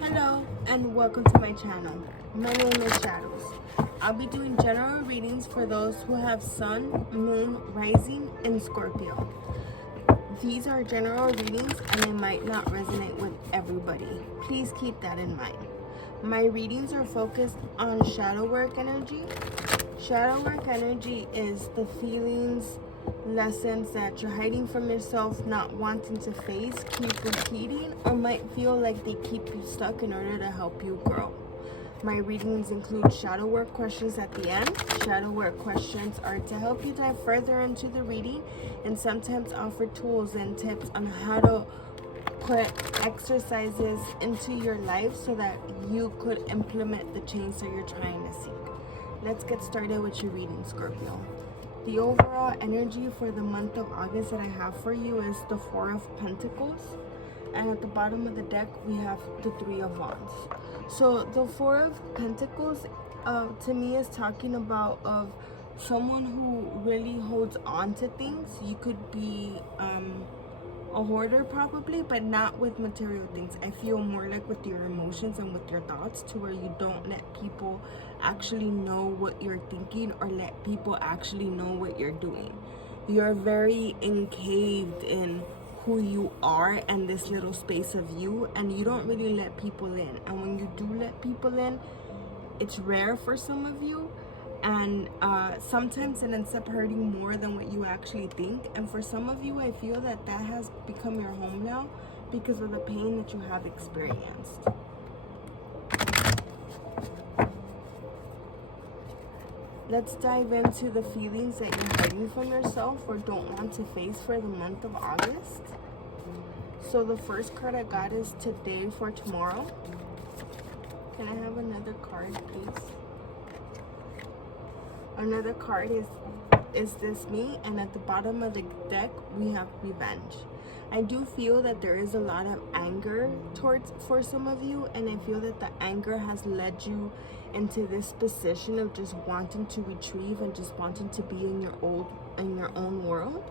Hello and welcome to my channel. My name is Shadows. I'll be doing general readings for those who have Sun, Moon, Rising, and Scorpio. These are general readings and they might not resonate with everybody. Please keep that in mind. My readings are focused on shadow work energy. Shadow work energy is the feelings, lessons that you're hiding from yourself, not wanting to face, keep repeating, or might feel like they keep you stuck in order to help you grow. My readings include shadow work questions at the end. Shadow work questions are to help you dive further into the reading and sometimes offer tools and tips on how to put exercises into your life so that you could implement the change that you're trying to seek. Let's get started with your reading, Scorpio. The overall energy for the month of August that I have for you is the Four of Pentacles. And at the bottom of the deck, we have the Three of Wands. So the Four of Pentacles, to me, is talking about of someone who really holds on to things. You could be a hoarder probably, but not with material things. I feel more like with your emotions and with your thoughts, to where you don't let people actually know what you're thinking or let people actually know what you're doing. You're very encaved in who you are and this little space of you, and you don't really let people in. And when you do let people in, it's rare for some of you, and sometimes it ends up hurting more than what you actually think. And for some of you, I feel that that has become your home now because of the pain that you have experienced. Let's dive into the feelings that you're hiding from yourself or don't want to face for the month of August. So the first card I got is Today for Tomorrow. Can I have another card, please? Another card is this me, and at the bottom of the deck we have Revenge. I do feel that there is a lot of anger for some of you, and I feel that the anger has led you into this position of just wanting to retrieve and just wanting to be in your own world.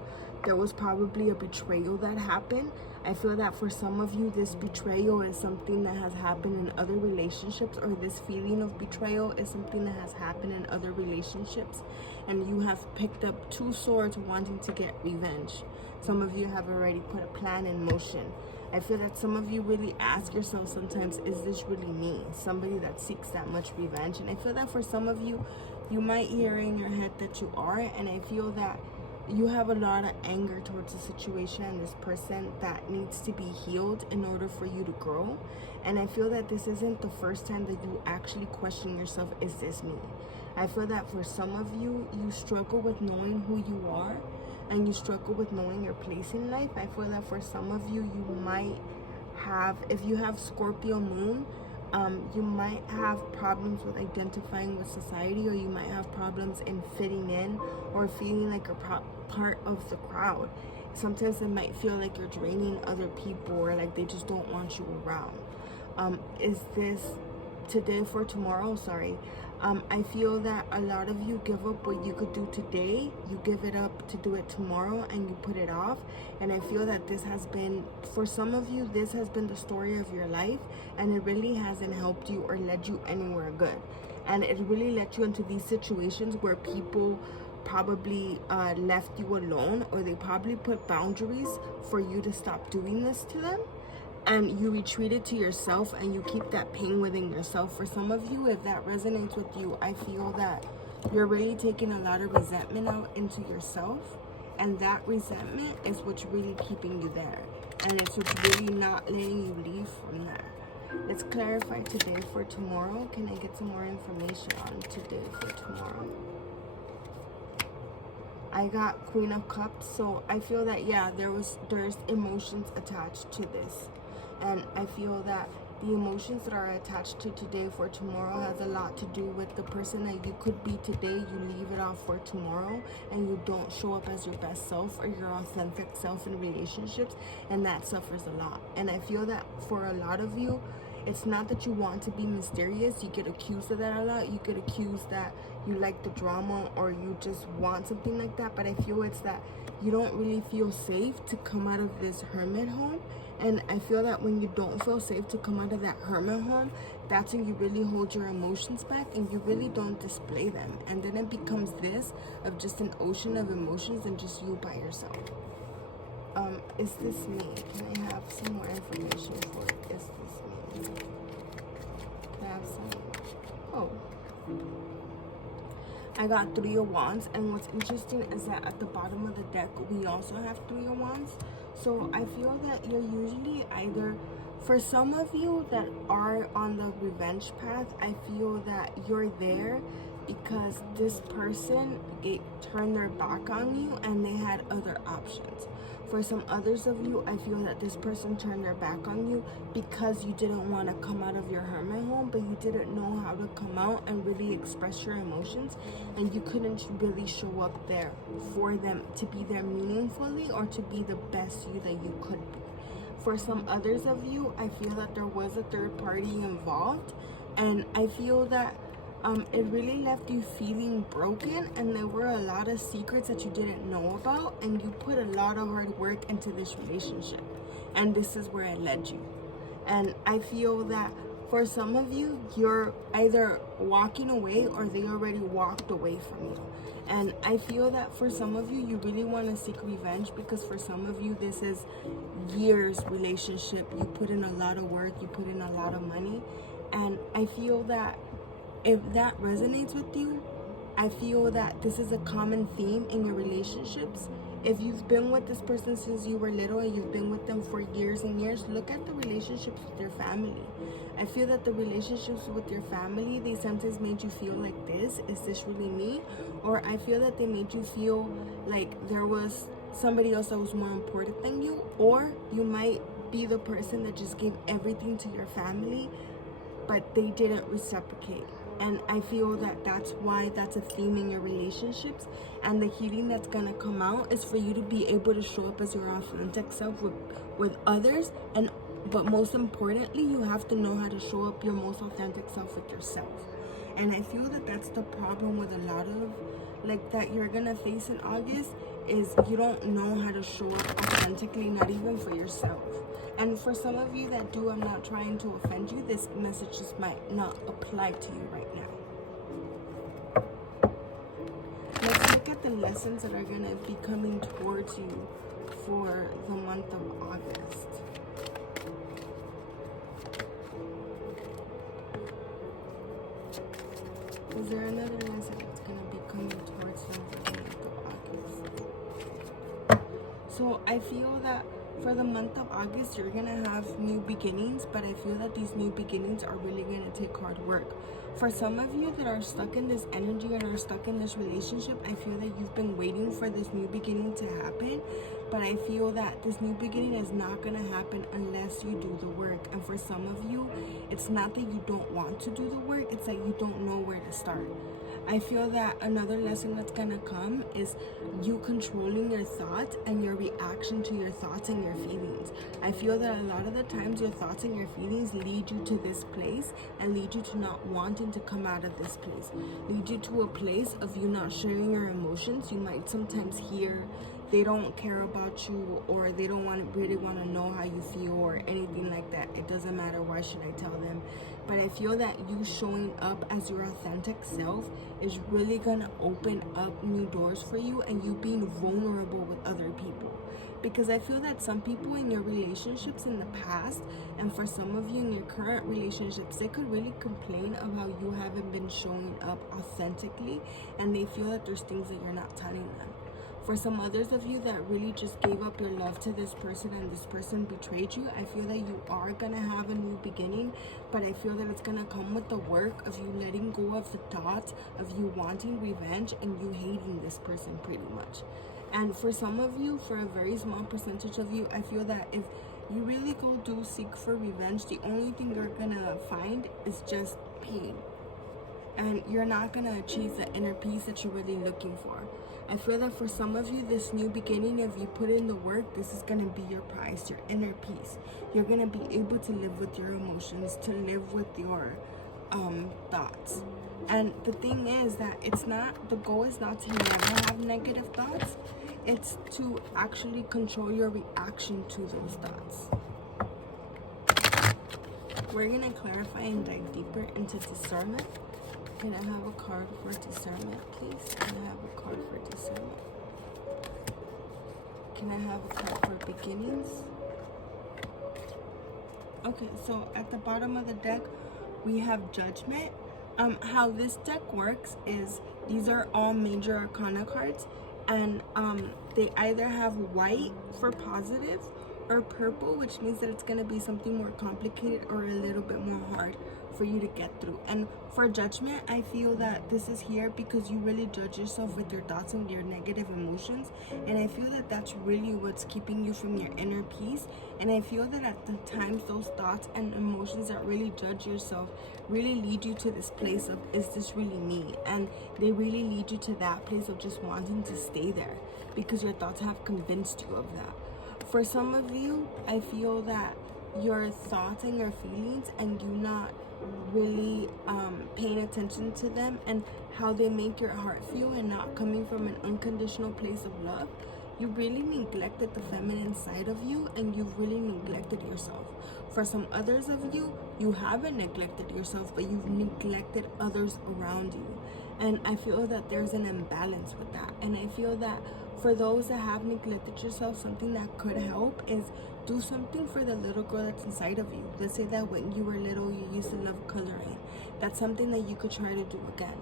There was probably a betrayal that happened. I feel that for some of you, this betrayal is something that has happened in other relationships, or this feeling of betrayal is something that has happened in other relationships, and you have picked up two swords wanting to get revenge. Some of you have already put a plan in motion. I feel that some of you really ask yourself sometimes, is this really me? Somebody that seeks that much revenge. And I feel that for some of you, you might hear in your head that you are, and I feel that you have a lot of anger towards the situation and this person that needs to be healed in order for you to grow. And I feel that this isn't the first time that you actually question yourself, is this me? I feel that for some of you, you struggle with knowing who you are, and you struggle with knowing your place in life. I feel that for some of you, you might have, if you have Scorpio moon, you might have problems with identifying with society, or you might have problems in fitting in or feeling like you're part of the crowd. Sometimes it might feel like you're draining other people, or like they just don't want you around. Is this Today for Tomorrow? Sorry. I feel that a lot of you give up what you could do today, you give it up to do it tomorrow, and you put it off. And I feel that this has been, for some of you, this has been the story of your life, and it really hasn't helped you or led you anywhere good. And it really led you into these situations where people probably left you alone, or they probably put boundaries for you to stop doing this to them, and you retreated to yourself and you keep that pain within yourself. For some of you, if that resonates with you, I feel that you're really taking a lot of resentment out into yourself, and that resentment is what's really keeping you there, and it's what's really not letting you leave from there. Let's clarify Today for Tomorrow. Can I get some more information on Today for Tomorrow? I got Queen of Cups, so I feel that, yeah, there's emotions attached to this. And I feel that the emotions that are attached to Today for Tomorrow has a lot to do with the person that you could be today. You leave it off for tomorrow, and you don't show up as your best self or your authentic self in relationships, and that suffers a lot. And I feel that for a lot of you, it's not that you want to be mysterious. You get accused of that a lot. You get accused that you like the drama, or you just want something like that. But I feel it's that you don't really feel safe to come out of this hermit home And I feel that when you don't feel safe to come out of that hermit home, that's when you really hold your emotions back and you really don't display them. And then it becomes this of just an ocean of emotions and just you by yourself. Is this me? Can I have some more information for it? Is this me? Can I have some? Oh. I got 3 of Wands, and what's interesting is that at the bottom of the deck, we also have 3 of Wands. So I feel that you're usually either, for some of you that are on the revenge path, I feel that you're there because this person turned their back on you and they had other options. For some others of you, I feel that this person turned their back on you because you didn't want to come out of your hermit home, but you didn't know how to come out and really express your emotions, and you couldn't really show up there for them to be there meaningfully or to be the best you that you could be. For some others of you, I feel that there was a third party involved, and I feel that it really left you feeling broken, and there were a lot of secrets that you didn't know about, and you put a lot of hard work into this relationship, and this is where it led you. And I feel that for some of you, you're either walking away or they already walked away from you. And I feel that for some of you, you really want to seek revenge, because for some of you, this is years relationship. You put in a lot of work, you put in a lot of money, and I feel that if that resonates with you, I feel that this is a common theme in your relationships. If you've been with this person since you were little and you've been with them for years and years, look at the relationships with your family. I feel that the relationships with your family, they sometimes made you feel like this. Is this really me? Or I feel that they made you feel like there was somebody else that was more important than you. Or you might be the person that just gave everything to your family, but they didn't reciprocate. And I feel that that's why that's a theme in your relationships. And the healing that's going to come out is for you to be able to show up as your authentic self with others. But most importantly, you have to know how to show up your most authentic self with yourself. And I feel that that's the problem with a lot of, like, that you're going to face in August, is you don't know how to show up authentically, not even for yourself. And for some of you that do, I'm not trying to offend you, this message just might not apply to you right now. Let's look at the lessons that are going to be coming towards you for the month of August. Is there another lesson that's going to be coming towards you for the month of August? So I feel that for the month of August, you're going to have new beginnings, but I feel that these new beginnings are really going to take hard work. For some of you that are stuck in this energy and are stuck in this relationship, I feel that you've been waiting for this new beginning to happen, but I feel that this new beginning is not going to happen unless you do the work. And for some of you, it's not that you don't want to do the work, it's that you don't know where to start. I feel that another lesson that's going to come is you controlling your thoughts and your reaction to your thoughts and your feelings. I feel that a lot of the times your thoughts and your feelings lead you to this place and lead you to not wanting to come out of this place. Lead you to a place of you not sharing your emotions. You might sometimes hear they don't care about you, or they don't really want to know how you feel or anything like that. It doesn't matter. Why should I tell them? But I feel that you showing up as your authentic self is really going to open up new doors for you, and you being vulnerable with other people. Because I feel that some people in your relationships in the past, and for some of you in your current relationships, they could really complain of how you haven't been showing up authentically, and they feel that there's things that you're not telling them. For some others of you that really just gave up your love to this person and this person betrayed you, I feel that you are going to have a new beginning, but I feel that it's going to come with the work of you letting go of the thoughts of you wanting revenge and you hating this person pretty much. And for some of you, for a very small percentage of you, I feel that if you really go do seek for revenge, the only thing you're going to find is just pain. And you're not going to achieve the inner peace that you're really looking for. I feel that for some of you, this new beginning, if you put in the work, this is going to be your prize, your inner peace. You're going to be able to live with your emotions, to live with your thoughts. And the thing is that the goal is not to never have negative thoughts. It's to actually control your reaction to those thoughts. we're gonna clarify and dive deeper into discernment. Can I have a card for discernment, please? Can I have a card for discernment? Can I have a card for beginnings? Okay, so at the bottom of the deck, we have Judgment. How this deck works is these are all major arcana cards, and they either have white for positive or purple, which means that it's going to be something more complicated or a little bit more hard for you to get through. And for Judgment, I feel that this is here because you really judge yourself with your thoughts and your negative emotions, and I feel that that's really what's keeping you from your inner peace. And I feel that at the times those thoughts and emotions that really judge yourself really lead you to this place of, is this really me? And they really lead you to that place of just wanting to stay there because your thoughts have convinced you of that. For some of you, I feel that your thoughts and your feelings and you not really paying attention to them and how they make your heart feel and not coming from an unconditional place of love, you really neglected the feminine side of you and you've really neglected yourself. For some others of you, you haven't neglected yourself, but you've neglected others around you. And I feel that there's an imbalance with that. And I feel that for those that have neglected yourself, something that could help is do something for the little girl that's inside of you. Let's say that when you were little, you used to love coloring. That's something that you could try to do again.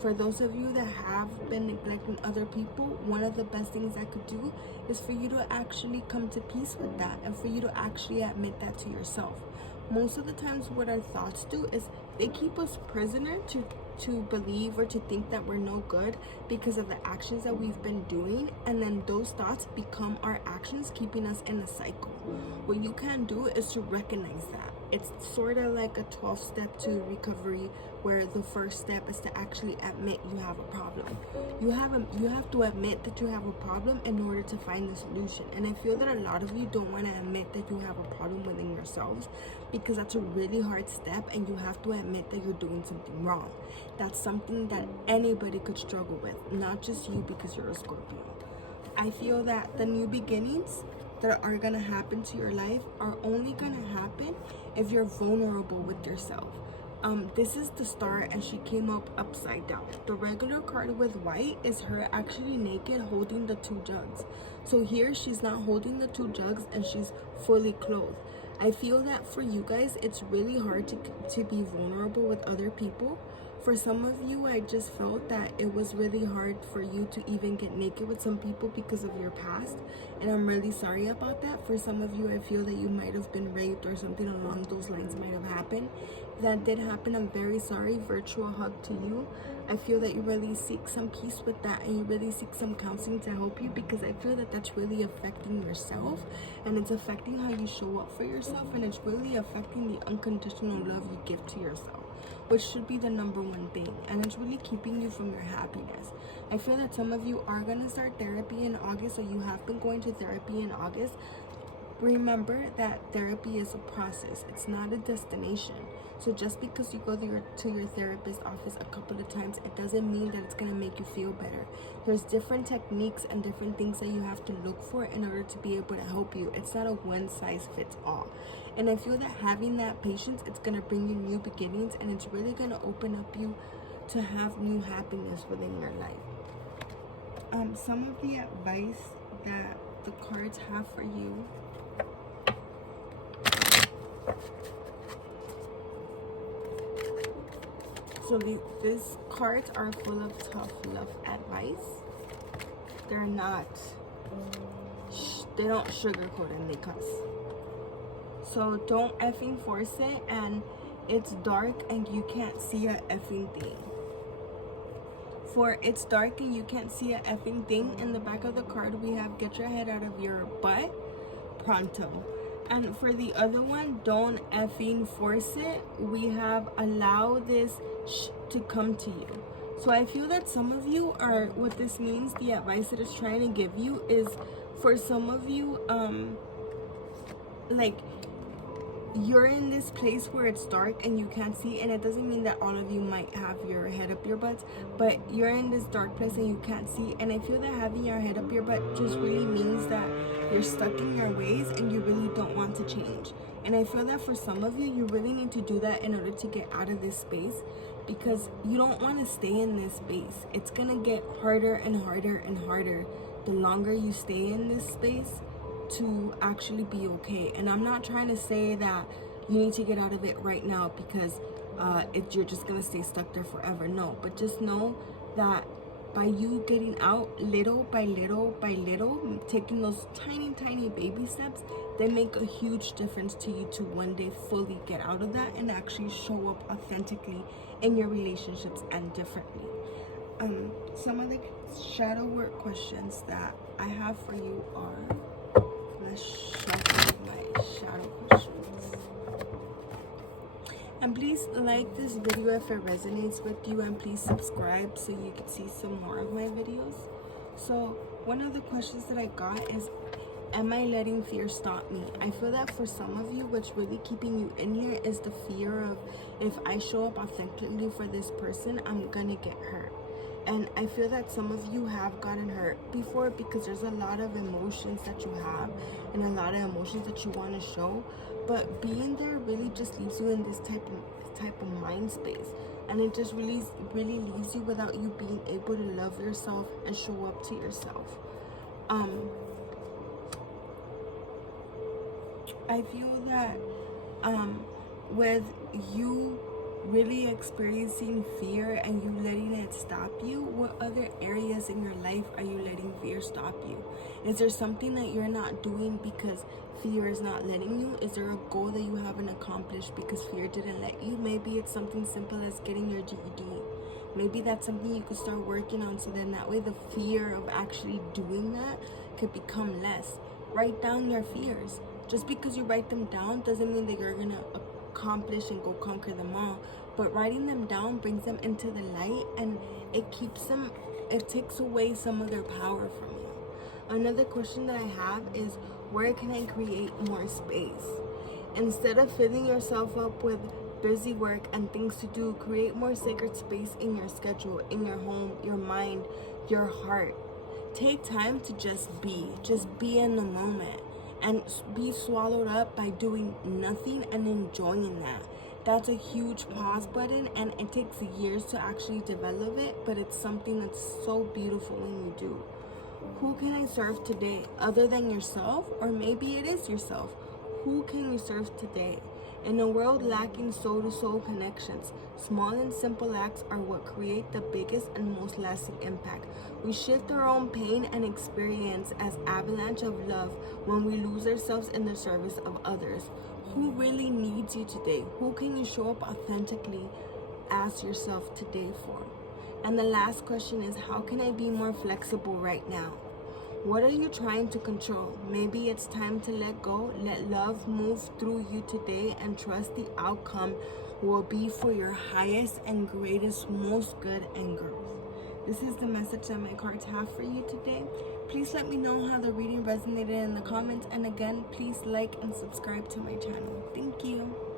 For those of you that have been neglecting other people, one of the best things I could do is for you to actually come to peace with that and for you to actually admit that to yourself. Most of the times what our thoughts do is they keep us prisoner to believe or to think that we're no good because of the actions that we've been doing, and then those thoughts become our actions, keeping us in a cycle. What you can do is to recognize that. It's sort of like a 12-step to recovery, where the first step is to actually admit you have a problem. You have to admit that you have a problem in order to find the solution. And I feel that a lot of you don't want to admit that you have a problem within yourselves because that's a really hard step, and you have to admit that you're doing something wrong. That's something that anybody could struggle with, not just you because you're a Scorpio. I feel that the new beginnings that are going to happen to your life are only going to happen if you're vulnerable with yourself. This is the star, and she came up upside down. The regular card with white is her actually naked holding the two jugs. So here she's not holding the two jugs and she's fully clothed. I feel that for you guys, it's really hard to be vulnerable with other people. For some of you, I just felt that it was really hard for you to even get naked with some people because of your past. And I'm really sorry about that. For some of you, I feel that you might have been raped or something along those lines might have happened. If that did happen, I'm very sorry. Virtual hug to you. I feel that you really seek some peace with that, and you really seek some counseling to help you, because I feel that that's really affecting yourself, and it's affecting how you show up for yourself, and it's really affecting the unconditional love you give to yourself, which should be the number one thing, and it's really keeping you from your happiness. I feel that some of you are going to start therapy in August, or you have been going to therapy in August. Remember that therapy is a process. It's not a destination. So just because you go to your therapist's office a couple of times, it doesn't mean that it's going to make you feel better. There's different techniques and different things that you have to look for in order to be able to help you. It's not a one size fits all. And I feel that having that patience, it's going to bring you new beginnings, and it's really going to open up you to have new happiness within your life. Some of the advice that the cards have for you. So these cards are full of tough love advice. They're not, they don't sugarcoat and they cuss. So don't effing force it, and it's dark and you can't see a effing thing. For it's dark and you can't see a effing thing, in the back of the card we have get your head out of your butt pronto. And for the other one, don't effing force it, we have allow this to come to you. So I feel that some of you are, what this means, the advice that it's trying to give you is, for some of you, like, you're in this place where it's dark and you can't see, and it doesn't mean that all of you might have your head up your butts, but you're in this dark place and you can't see, and I feel that having your head up your butt just really means that you're stuck in your ways and you really don't want to change. And I feel that for some of you, you really need to do that in order to get out of this space, because you don't want to stay in this space. It's going to get harder and harder and harder the longer you stay in this space to actually be okay. And I'm not trying to say that you need to get out of it right now, because you're just going to stay stuck there forever. No, but just know that by you getting out little by little by little, taking those tiny baby steps, they make a huge difference to you to one day fully get out of that and actually show up authentically in your relationships and differently. Some of the shadow work questions that I have for you are, let's shuffle my shadow questions. And please like this video if it resonates with you, and please subscribe so you can see some more of my videos. So one of the questions that I got is, am I letting fear stop me? I feel that for some of you, what's really keeping you in here is the fear of, if I show up authentically for this person, I'm gonna get hurt. And I feel that some of you have gotten hurt before, because there's a lot of emotions that you have and a lot of emotions that you want to show, but being there really just leaves you in this type of mind space, and it just really leaves you without you being able to love yourself and show up to yourself. I feel that with you really experiencing fear and you letting it stop you, what other areas in your life are you letting fear stop you? Is there something that you're not doing because fear is not letting you? Is there a goal that you haven't accomplished because fear didn't let you? Maybe it's something simple as getting your GED. Maybe that's something you could start working on, so then that way the fear of actually doing that could become less. Write down your fears. Just because you write them down doesn't mean that you're gonna accomplish and go conquer them all, but writing them down brings them into the light, and it takes away some of their power from you. Another question that I have is, where can I create more space? Instead of filling yourself up with busy work and things to do, create more sacred space in your schedule, in your home, your mind, your heart. Take time to just be in the moment, and be swallowed up by doing nothing and enjoying that. That's a huge pause button, and it takes years to actually develop it, but it's something that's so beautiful when you do. Who can I serve today other than yourself? Or maybe it is yourself. Who can you serve today? In a world lacking soul-to-soul connections, small and simple acts are what create the biggest and most lasting impact. We shift our own pain and experience as avalanche of love when we lose ourselves in the service of others. Who really needs you today? Who can you show up authentically as yourself today for? And the last question is, how can I be more flexible right now? What are you trying to control? Maybe it's time to let go, let love move through you today, and trust the outcome will be for your highest and greatest, most good and growth. This is the message that my cards have for you today. Please let me know how the reading resonated in the comments. And again, please like and subscribe to my channel. Thank you.